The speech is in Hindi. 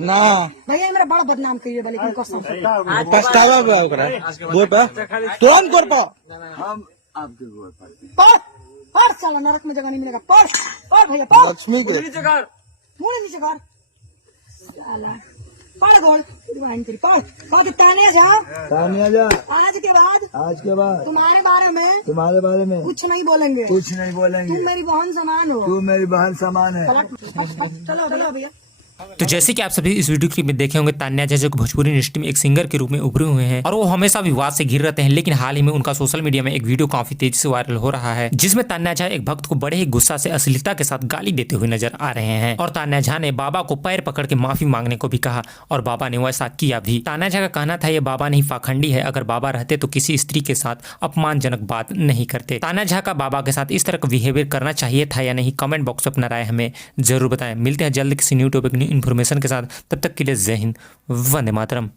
ना भैया मेरा बड़ा बदनाम करिए लेकिन कसम से पछतावा हुआ ओकरा गोर पर तुरंत गोर पर हम आपके गोर पर पढ़ पढ़ साला नरक में जगह नहीं मिलेगा पढ़ पढ़ भैया पढ़ लक्ष्मी के मुंह नीचे कर साला पढ़ गोल तेरी बहन तेरी पढ़ कह ताने जा तानिया जा आज के बाद तुम्हारे बारे में कुछ नहीं बोलेंगे कुछ नहीं बोलेंगे। तुम मेरी बहन समान हो तू मेरी बहन समान है। चलो चलो भैया। तो जैसे कि आप सभी इस वीडियो क्लिप में देखे होंगे, तान्या झा जो भोजपुरी इंडस्ट्री में एक सिंगर के रूप में उभरे हुए हैं और वो हमेशा विवाद से घिर रहते हैं, लेकिन हाल ही में उनका सोशल मीडिया में एक वीडियो काफी तेजी से वायरल हो रहा है, जिसमें तान्या झा एक भक्त को बड़े ही गुस्सा से अश्लीलता के साथ गाली देते हुए नजर आ रहे हैं। और तान्या झा ने बाबा को पैर पकड़ के माफी मांगने को भी कहा और बाबा ने वैसा किया भी। तान्या झा का कहना था ये बाबा नहीं पाखंडी है, अगर बाबा रहते तो किसी स्त्री के साथ अपमानजनक बात नहीं करते। तान्या झा का बाबा के साथ इस तरह का बिहेवियर करना चाहिए था या नहीं, कमेंट बॉक्स में अपना राय हमें जरूर बताएं। मिलते हैं जल्द किसी न्यू टॉपिक न्यू इन्फॉर्मेशन के साथ, तब तक के लिए जय हिंद, वंदे मातरम।